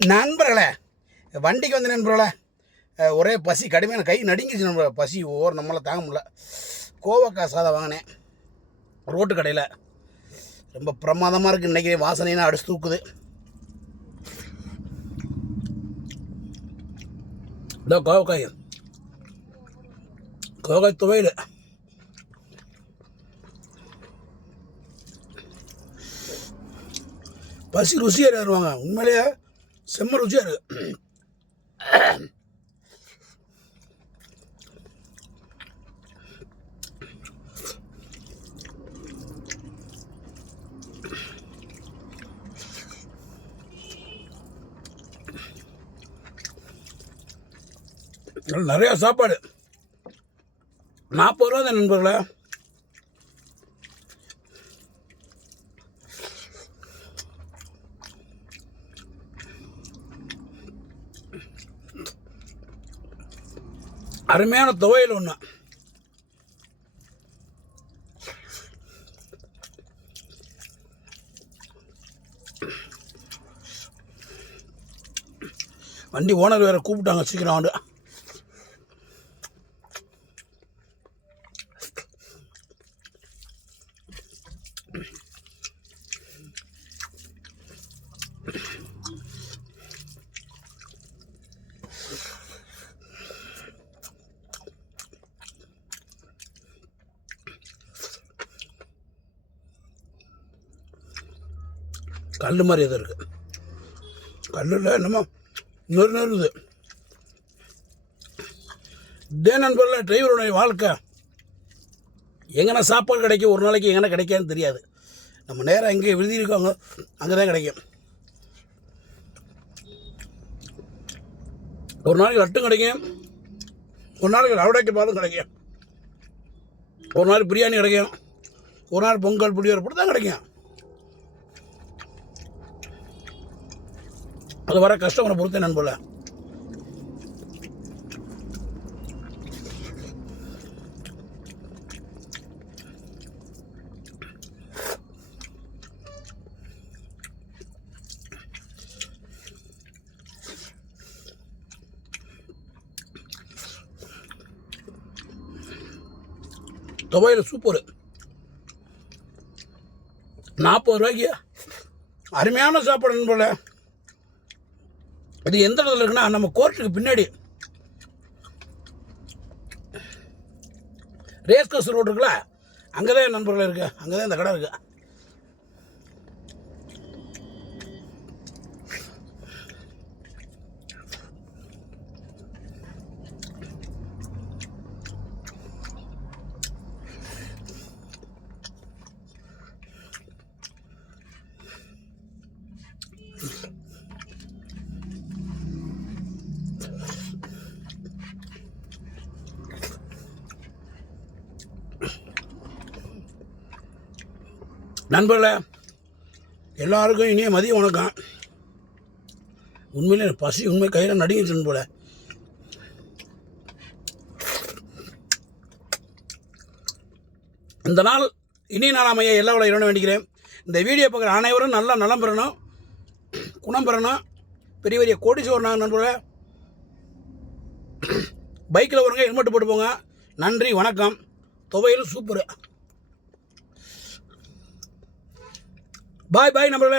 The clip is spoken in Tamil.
நண்பர்களே, வண்டிக்கு வந்து நண்பர்களே, ஒரே பசி, கடுமையான கை நடுங்கிச்சு நண்பர்களே. பசி ஒவ்வொரு நம்மளால் தாங்க முடியல. கோவக்காய் சாதம் வாங்கினேன் ரோட்டு கடையில். ரொம்ப பிரமாதமாக இருக்குது. இன்றைக்கி வாசனைனா அடிச்சு தூக்குது. இதோ கோவக்காய் துவையல். பசி ருசியாக வருவாங்க. உண்மையிலேயே செம்ம ருசியாக இருக்குது. நிறையா சாப்பாடு. 40 ரூபா தான் நண்பர்களே. அருமையான துவையல் ஒன்று. வண்டி ஓனர் வேறு கூப்பிட்டாங்க, சீக்கிரம் வந்து. கல் மாதிரி எதுவும் இருக்குது. கல்லில் என்னமோ நெருங்குது. இதே நண்பர்கள டிரைவருடைய வாழ்க்கை. எங்கன்னா சாப்பாடு கிடைக்கும், ஒரு நாளைக்கு எங்கன்னா கிடைக்காதுன்னு தெரியாது. நம்ம நேராக எங்கே விழுதி இருக்காங்க அங்கே தான் கிடைக்கும். ஒரு நாளைக்கு லட்டும் கிடைக்கும், ஒரு நாளைக்கு ரவடைக்கு பாலும் கிடைக்கும், ஒரு நாளைக்கு பிரியாணி கிடைக்கும், ஒரு நாள் பொங்கல் புளியோர் போட்டு தான் கிடைக்கும். அது வர கஸ்டமரை பொறுத்தே நண்பர்கள. துவையல் சூப்பர். 40 ரூபாய்க்கு அருமையான சாப்பாடு நண்பர்கள. இது எந்த இடத்துல இருக்குன்னா, நம்ம கோர்ட்டுக்கு பின்னாடி ரேஸ் கோர்ஸ் ரோடு இருக்குல்ல, அங்கே தான் நண்பர்கள் இருக்குது. அங்கே தான் இந்த கடை இருக்குது. நண்பர்களே, எல்லாருக்கும் இனிய மதிய வணக்கம். உண்மையிலே பசி உண்மை கையில் நடுங்கிச்சு போல. இந்த நாள் இனிய நாளாமைய எல்லா விட இறைவனை வேண்டிக்கிறேன். இந்த வீடியோ பார்க்குற அனைவரும் நல்லா நலம் பெறணும், குணம் பெறணும், பெரிய பெரிய கோடீஸ்வரனாக நண்பர்களே. பைக்கில் வருங்க, ஹெல்மெட் போட்டு போங்க. நன்றி, வணக்கம். துவையல் சூப்பரு. பாய் பாய் நண்பர்களே.